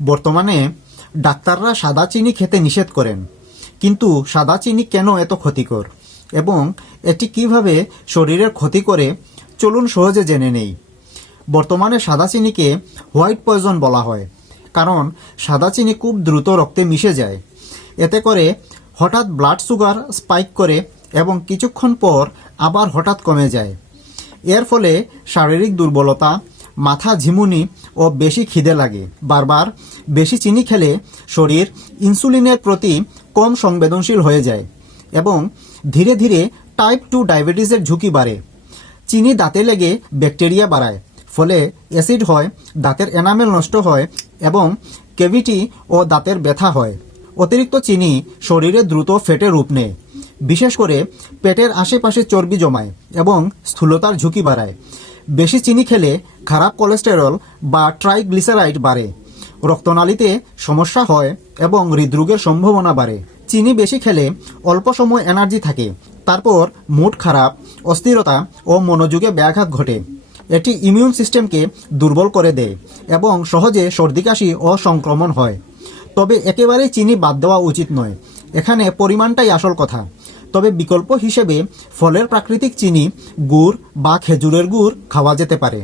বর্তমানে ডাক্তাররা সাদা চিনি খেতে নিষেধ করেন, কিন্তু সাদা চিনি কেন এত ক্ষতিকর এবং এটি কিভাবে শরীরের ক্ষতি করে চলুন সহজে জেনে নেই। বর্তমানে সাদা চিনিকে হোয়াইট পয়জন বলা হয়, কারণ সাদা চিনি খুব দ্রুত রক্তে মিশে যায়। এতে করে হঠাৎ ব্লাড সুগার স্পাইক করে এবং কিছুক্ষণ পর আবার হঠাৎ কমে যায়। এর ফলে শারীরিক দুর্বলতা, মাথা ঝিমুনি ও বেশি খিদে লাগে। বারবার বেশি চিনি খেলে শরীর ইনসুলিনের প্রতি কম সংবেদনশীল হয়ে যায় এবং ধীরে ধীরে টাইপ 2 ডায়াবেটিসের ঝুঁকি বাড়ে। চিনি দাঁতে লেগে ব্যাকটেরিয়া বাড়ায়, ফলে অ্যাসিড হয়, দাঁতের এনামেল নষ্ট হয় এবং ক্যাভিটি ও দাঁতের ব্যথা হয়। অতিরিক্ত চিনি শরীরে দ্রুত ফ্যাটে রূপ নেয়, বিশেষ করে পেটের আশেপাশে চর্বি জমায় এবং স্থূলতার ঝুঁকি বাড়ায়। বেশি চিনি খেলে খারাপ কোলেস্টেরল বা ট্রাইগ্লিসারাইড বাড়ে, রক্তনালীতে সমস্যা হয় এবং হৃদরোগের সম্ভাবনা বাড়ে। চিনি বেশি খেলে অল্প সময় এনার্জি থাকে, তারপর মুড খারাপ, অস্থিরতা ও মনোযোগে ব্যাঘাত ঘটে। এটি ইমিউন সিস্টেমকে দুর্বল করে দেয় এবং সহজে সর্দি কাশি ও সংক্রমণ হয়। তবে একেবারেই চিনি বাদ দেওয়া উচিত নয়, এখানে পরিমাণটাই আসল কথা। তবে বিকল্প হিসেবে ফলের প্রাকৃতিক চিনি, গুড় বা খেজুরের গুড় খাওয়া যেতে পারে।